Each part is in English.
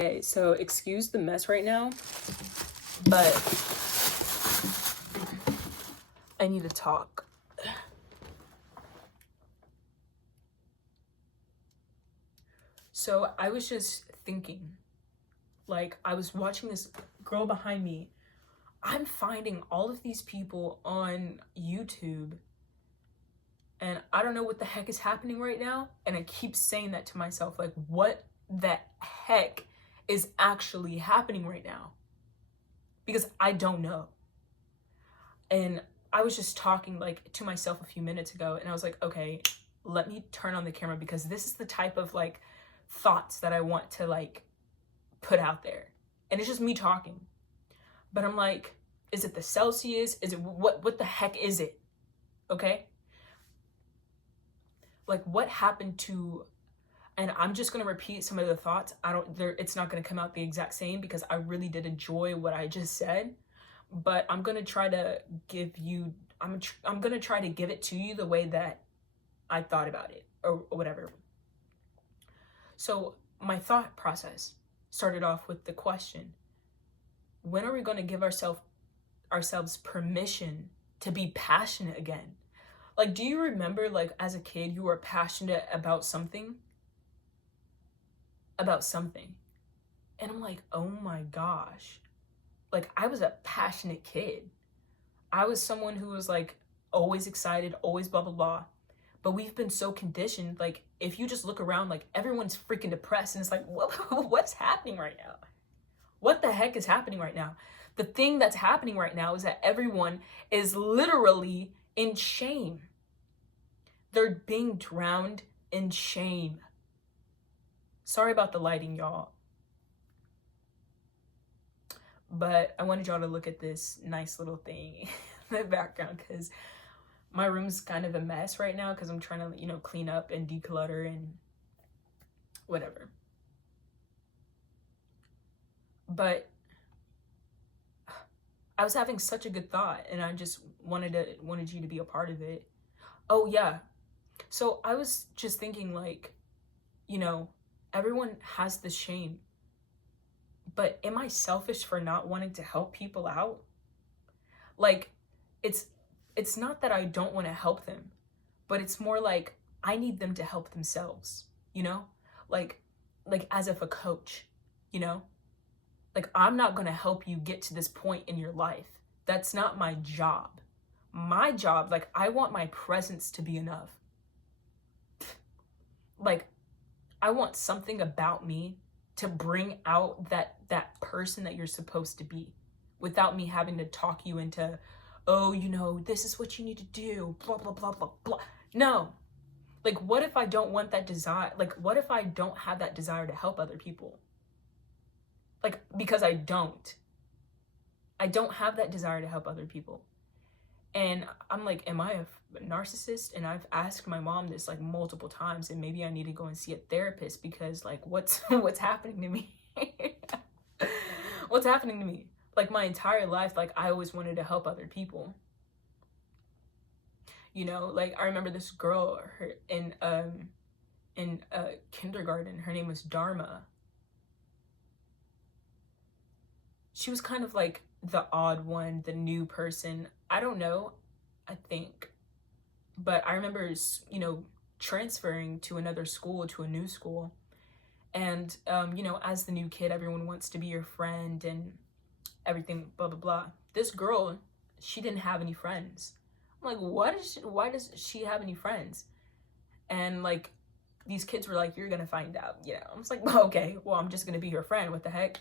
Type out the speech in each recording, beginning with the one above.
Okay, so excuse the mess right now, but I need to talk. So I was just thinking, like, I was watching this girl behind me. I'm finding all of these people on YouTube, and I don't know what the heck is happening right now. And I keep saying that to myself, like, what the heck is actually happening right now? Because I don't know. And I was just talking like to myself a few minutes ago, and I was like, okay, let me turn on the camera because this is the type of like thoughts that I want to like put out there. And it's just me talking. But I'm like, is it the Celsius? Is it what the heck is it? Okay? Like what happened to, and I'm just going to repeat some of the thoughts. It's not going to come out the exact same because I really did enjoy what I just said, but I'm going to try to give you, I'm going to try to give it to you the way that I thought about it or whatever. So my thought process started off with the question, when are we going to give ourselves permission to be passionate again? Like, do you remember like as a kid, you were passionate about something? And I'm like, oh my gosh, like I was a passionate kid. I was someone who was like always excited, always blah blah blah. But we've been so conditioned, like if you just look around, like everyone's freaking depressed, and it's like, what's happening right now? What the heck is happening right now? The thing that's happening right now is that everyone is literally in shame. They're being drowned in shame. Sorry about the lighting, y'all. But I wanted y'all to look at this nice little thing in the background because my room's kind of a mess right now because I'm trying to, clean up and declutter and whatever. But I was having such a good thought and I just wanted you to be a part of it. Oh yeah. So I was just thinking like, everyone has this shame. But am I selfish for not wanting to help people out? Like, it's not that I don't want to help them, but it's more like I need them to help themselves, Like as if a coach, Like I'm not going to help you get to this point in your life. That's not my job. My job, like I want my presence to be enough. Like I want something about me to bring out that person that you're supposed to be without me having to talk you into, oh, this is what you need to do, blah, blah, blah, blah, blah. No. Like, what if I don't want that desire? Like, what if I don't have that desire to help other people? Like, because I don't have that desire to help other people. And I'm like, am I a narcissist? And I've asked my mom this like multiple times, and maybe I need to go and see a therapist because like what's happening to me? What's happening to me? Like my entire life, like I always wanted to help other people. Like I remember this girl in kindergarten, her name was Dharma. She was kind of like the odd one, the new person. I don't know, I think. But I remember, transferring to another school, to a new school. And, as the new kid, everyone wants to be your friend and everything, blah, blah, blah. This girl, she didn't have any friends. I'm like, why does she have any friends? And, like, these kids were like, you're going to find out, I was like, well, okay, well, I'm just going to be her friend. What the heck?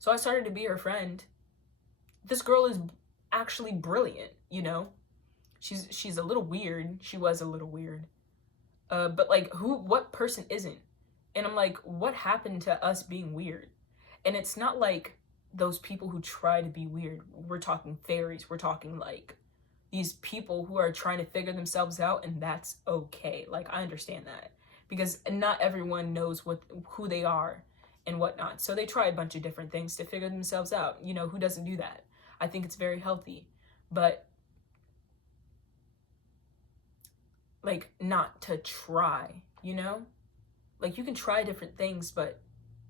So I started to be her friend. This girl is actually brilliant, She's a little weird. She was a little weird. But like what person isn't? And I'm like, what happened to us being weird? And it's not like those people who try to be weird. We're talking fairies. We're talking like these people who are trying to figure themselves out, and that's okay. Like I understand that because not everyone knows who they are and whatnot. So they try a bunch of different things to figure themselves out. Who doesn't do that? I think it's very healthy, but like not to try, like you can try different things, but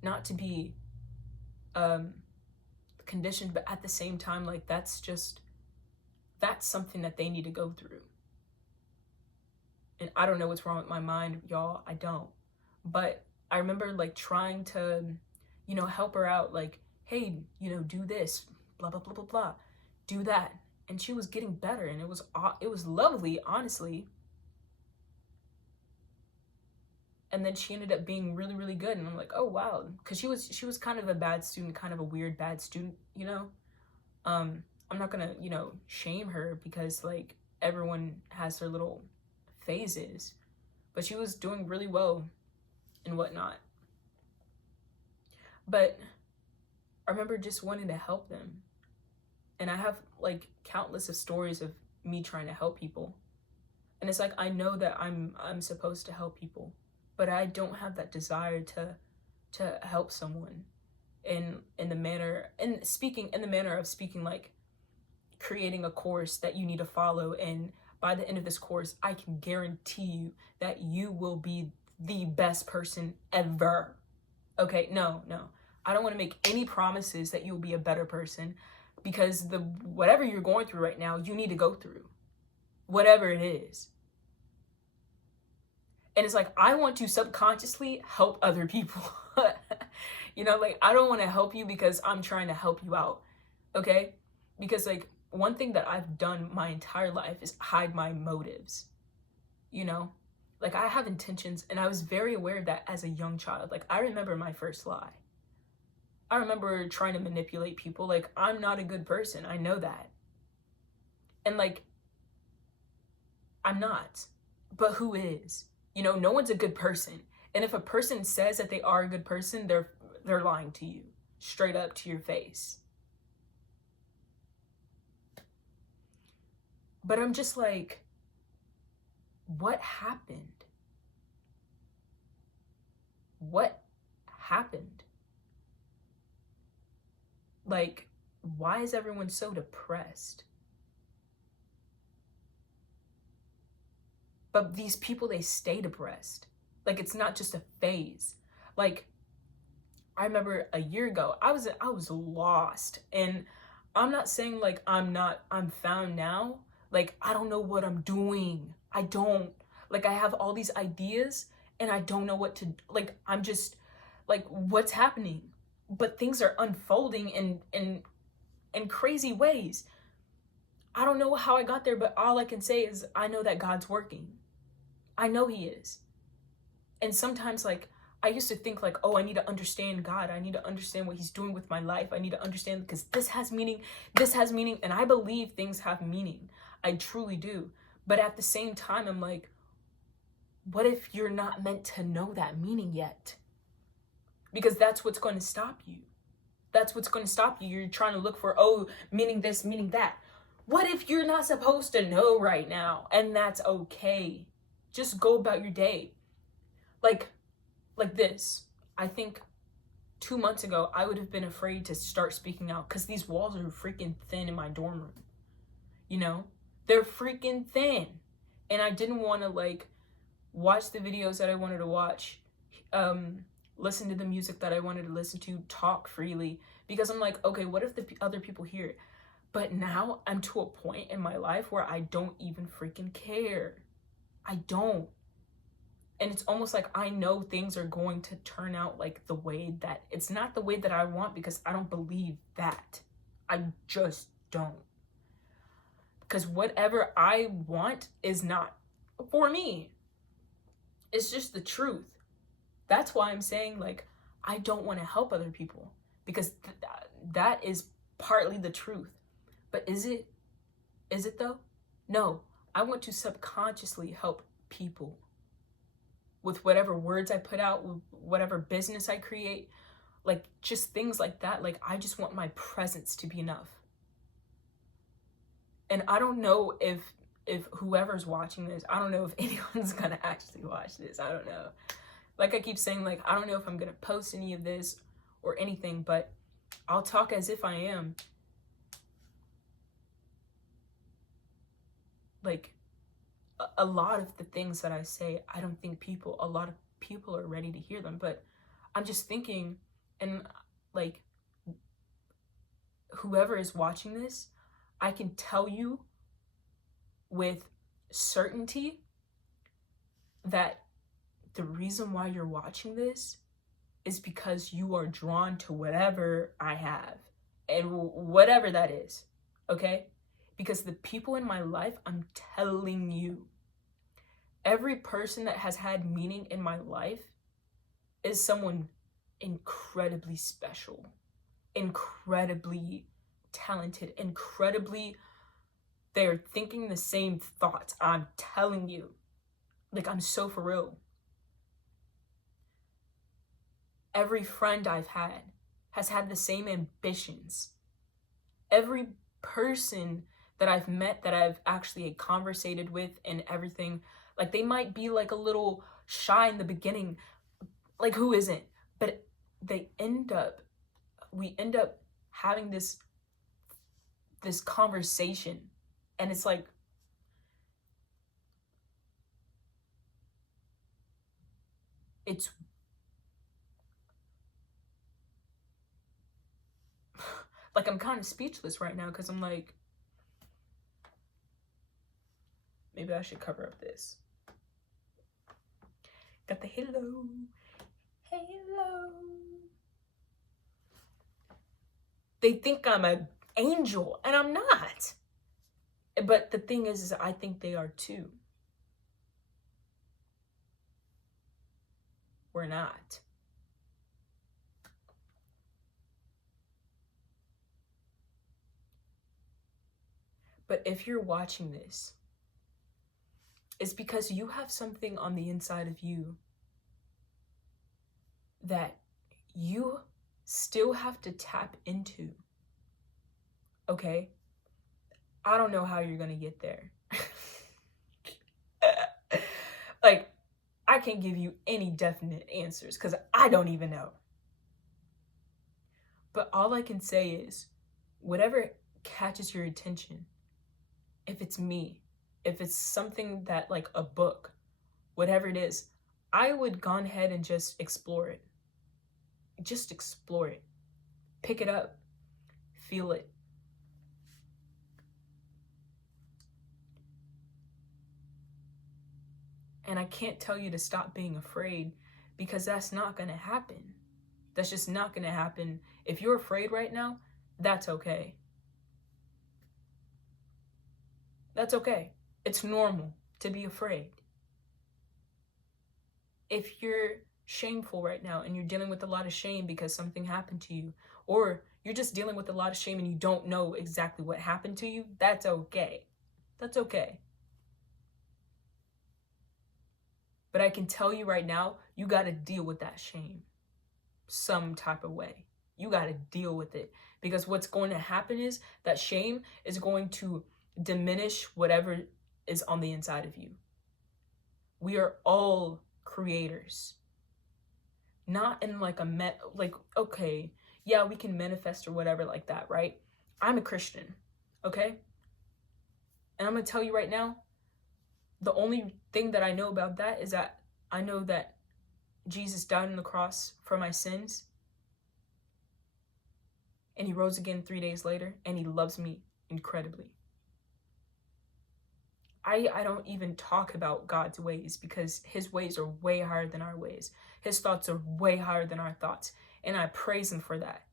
not to be um conditioned, but at the same time, like, that's something that they need to go through. And I don't know what's wrong with my mind, y'all. I don't. But I remember like trying to, help her out, like, hey, do this, blah blah blah blah blah, do that. And she was getting better, and it was lovely, honestly. And then she ended up being really, really good, and I'm like, oh wow, because she was kind of a bad student, kind of a weird bad student, I'm not gonna, shame her, because like everyone has their little phases, but she was doing really well and whatnot. But I remember just wanting to help them, and I have like countless of stories of me trying to help people, and it's like I know that I'm supposed to help people, but I don't have that desire to help someone in the manner of speaking, like creating a course that you need to follow, and by the end of this course I can guarantee you that you will be the best person ever. Okay, no. I don't want to make any promises that you'll be a better person, because whatever you're going through right now, you need to go through. Whatever it is. And it's like, I want to subconsciously help other people. Like, I don't want to help you because I'm trying to help you out. Okay? Because like, one thing that I've done my entire life is hide my motives. Like, I have intentions, and I was very aware of that as a young child. Like, I remember my first lie. I remember trying to manipulate people. Like, I'm not a good person. I know that. And like, I'm not. But who is? No one's a good person. And if a person says that they are a good person, they're lying to you, straight up to your face. But I'm just like, what happened? What happened? Like, why is everyone so depressed? But these people, they stay depressed. Like, it's not just a phase. Like, I remember a year ago, I was lost. And I'm not saying like I'm found now. Like, I don't know what I'm doing. I don't. Like, I have all these ideas and I don't know what to, like, I'm just like, what's happening? But things are unfolding in crazy ways. I don't know how I got there, but all I can say is I know that God's working. I know he is. And sometimes, like, I used to think like, oh, I need to understand God. I need to understand what he's doing with my life. I need to understand, because this has meaning. And I believe things have meaning. I truly do. But at the same time, I'm like, what if you're not meant to know that meaning yet? Because that's what's going to stop you. That's what's going to stop you. You're trying to look for, oh, meaning this, meaning that. What if you're not supposed to know right now? And that's okay. Just go about your day. Like this. I think 2 months ago, I would have been afraid to start speaking out, because these walls are freaking thin in my dorm room. They're freaking thin. And I didn't want to like watch the videos that I wanted to watch, listen to the music that I wanted to listen to, talk freely, because I'm like, okay, what if the other people hear it? But now I'm to a point in my life where I don't even freaking care. I don't. And it's almost like I know things are going to turn out like the way that, it's not the way that I want, because I don't believe that. I just don't. Because whatever I want is not for me. It's just the truth. That's why I'm saying, like, I don't want to help other people, because that is partly the truth. But is it though? No, I want to subconsciously help people with whatever words I put out, with whatever business I create, like just things like that. Like, I just want my presence to be enough. And I don't know if whoever's watching this, I don't know if anyone's gonna actually watch this. I don't know. Like I keep saying, like, I don't know if I'm gonna post any of this or anything, but I'll talk as if I am. Like, a lot of the things that I say, I don't think a lot of people are ready to hear them. But I'm just thinking, and like, whoever is watching this, I can tell you with certainty that the reason why you're watching this is because you are drawn to whatever I have, and whatever that is, okay? Because the people in my life, I'm telling you, every person that has had meaning in my life is someone incredibly special, incredibly talented, incredibly, they're thinking the same thoughts. I'm telling you, like, I'm so for real. Every friend I've had has had the same ambitions. Every person that I've met, that I've actually conversated with and everything, like, they might be like a little shy in the beginning, like, who isn't? But we end up having this conversation, and it's like, it's like, I'm kind of speechless right now, because I'm like, maybe I should cover up this. Got the halo. They think I'm an angel, and I'm not. But the thing is I think they are too. We're not. But if you're watching this, it's because you have something on the inside of you that you still have to tap into, okay? I don't know how you're gonna get there. Like, I can't give you any definite answers because I don't even know. But all I can say is, whatever catches your attention, if it's me, if it's something that, like a book, whatever it is, I would go ahead and just explore it. Just explore it. Pick it up. Feel it. And I can't tell you to stop being afraid, because that's not going to happen. That's just not going to happen. If you're afraid right now, that's okay. That's okay. It's normal to be afraid. If you're shameful right now and you're dealing with a lot of shame because something happened to you, or you're just dealing with a lot of shame and you don't know exactly what happened to you, that's okay. That's okay. But I can tell you right now, you got to deal with that shame some type of way. You got to deal with it, because what's going to happen is that shame is going to diminish whatever is on the inside of you. We are all creators. Not in like okay, yeah, we can manifest or whatever like that, right? I'm a Christian, okay? And I'm going to tell you right now, the only thing that I know about that is that I know that Jesus died on the cross for my sins, and he rose again 3 days later, and he loves me incredibly. I don't even talk about God's ways, because his ways are way higher than our ways. His thoughts are way higher than our thoughts, and I praise him for that.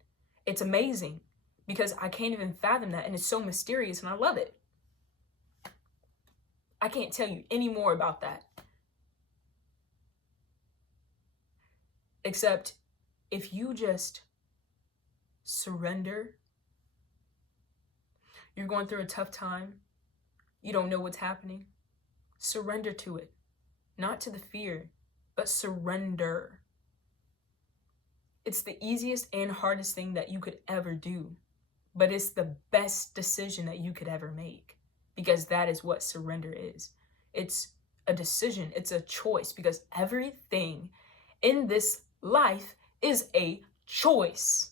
It's amazing, because I can't even fathom that, and it's so mysterious, and I love it. I can't tell you any more about that. Except if you just surrender, you're going through a tough time, you don't know what's happening, surrender to it. Not to the fear, but surrender. It's the easiest and hardest thing that you could ever do, but it's the best decision that you could ever make, because that is what surrender is. It's a decision, it's a choice, because everything in this life is a choice.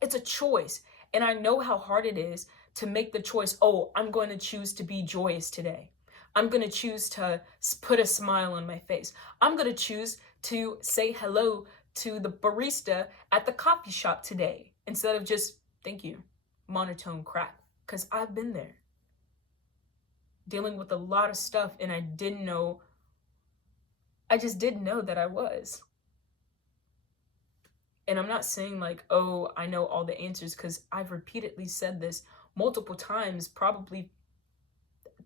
It's a choice. And I know how hard it is to make the choice, oh, I'm going to choose to be joyous today. I'm going to choose to put a smile on my face. I'm going to choose to say hello to the barista at the coffee shop today, instead of just Thank you. Monotone crap. Because I've been there. Dealing with a lot of stuff, and I just didn't know that I was. And I'm not saying like, oh, I know all the answers, because I've repeatedly said this multiple times, probably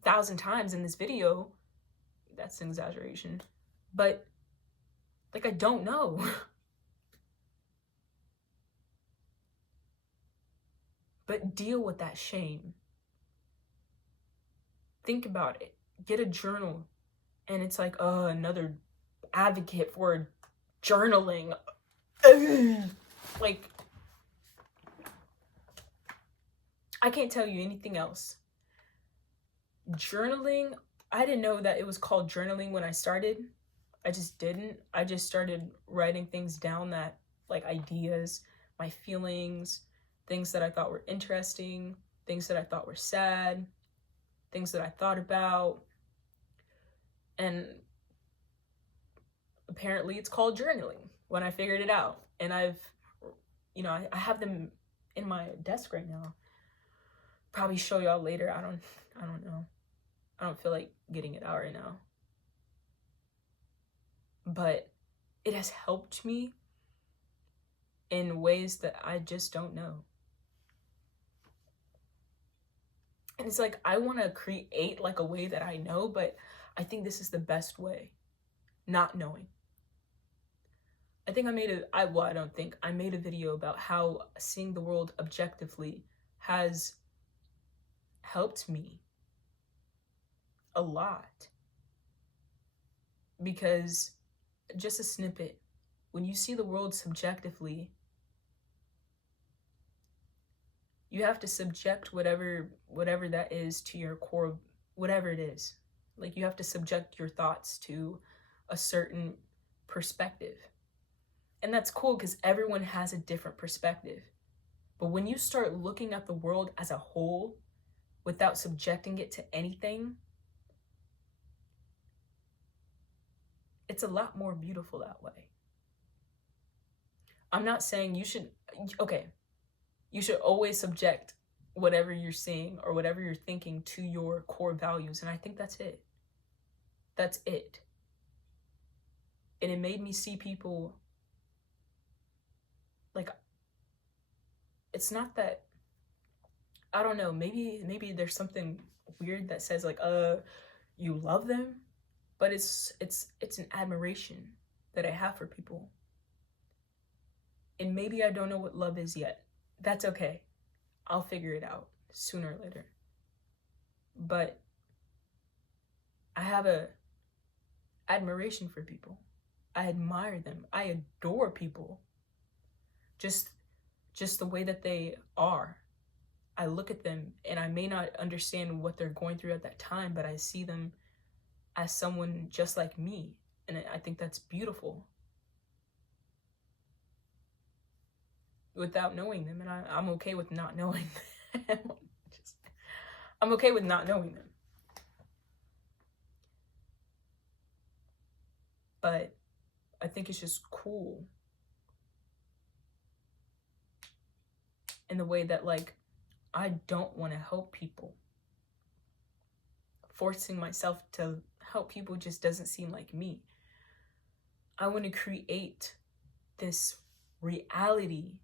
1,000 times in this video. That's an exaggeration. But like, I don't know. But deal with that shame. Think about it. Get a journal. And it's like, oh, another advocate for journaling. Like, I can't tell you anything else. Journaling, I didn't know that it was called journaling when I started. I just didn't. I just started writing things down, that like ideas, my feelings, things that I thought were interesting, things that I thought were sad, things that I thought about. And apparently it's called journaling when I figured it out. And I have them in my desk right now. Probably show y'all later. I don't know. I don't feel like getting it out right now. But it has helped me in ways that I just don't know. And it's like, I want to create like a way that I know, but I think this is the best way, not knowing. I think I made a video about how seeing the world objectively has helped me a lot. Because, just a snippet, when you see the world subjectively, you have to subject whatever that is to your core, whatever it is. Like, you have to subject your thoughts to a certain perspective. And that's cool, because everyone has a different perspective. But when you start looking at the world as a whole without subjecting it to anything, it's a lot more beautiful that way. I'm not saying you should always subject whatever you're seeing or whatever you're thinking to your core values. And I think that's it. That's it. And it made me see people, like, it's not that, I don't know, maybe there's something weird that says like, you love them, but it's an admiration that I have for people. And maybe I don't know what love is yet. That's okay. I'll figure it out sooner or later. But I have a admiration for people. I admire them. I adore people. Just the way that they are. I look at them and I may not understand what they're going through at that time, but I see them as someone just like me. And I think that's beautiful. Without knowing them, and I'm okay with not knowing them. I'm okay with not knowing them. But I think it's just cool in the way that, like, I don't want to help people. Forcing myself to help people just doesn't seem like me. I want to create this reality,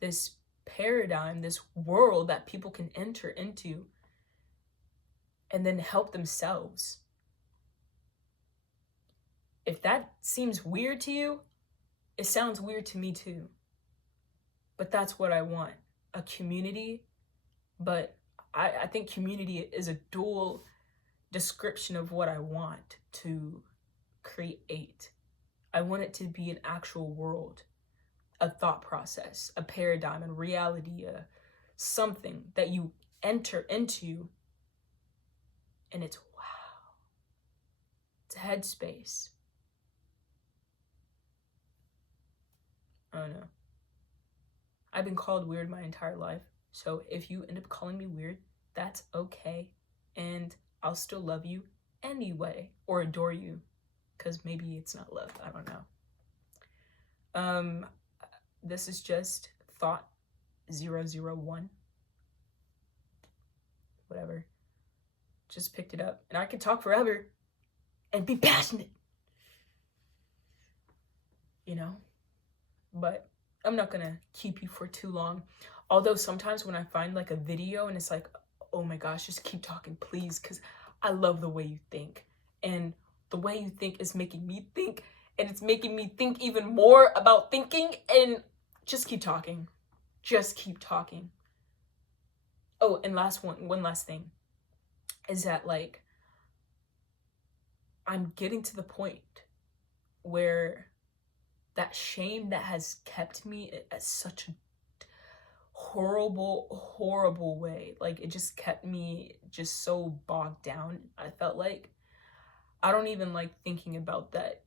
this paradigm, this world that people can enter into and then help themselves. If that seems weird to you, it sounds weird to me too. But that's what I want, a community. But I think community is a dual description of what I want to create. I want it to be an actual world, a thought process, a paradigm, a reality, something that you enter into, and it's wow. It's a headspace. I don't know. I've been called weird my entire life, so if you end up calling me weird, that's okay, and I'll still love you anyway, or adore you, because maybe it's not love, I don't know. This is just thought 001, whatever. Just picked it up, and I could talk forever and be passionate, you know? But I'm not gonna keep you for too long. Although sometimes when I find like a video and it's like, oh my gosh, just keep talking, please, because I love the way you think. And the way you think is making me think, and it's making me think even more about thinking, and just keep talking. Just keep talking. Oh, and one last thing is that, like, I'm getting to the point where that shame that has kept me at such a horrible way, like, it just kept me just so bogged down. I felt like I don't even like thinking about that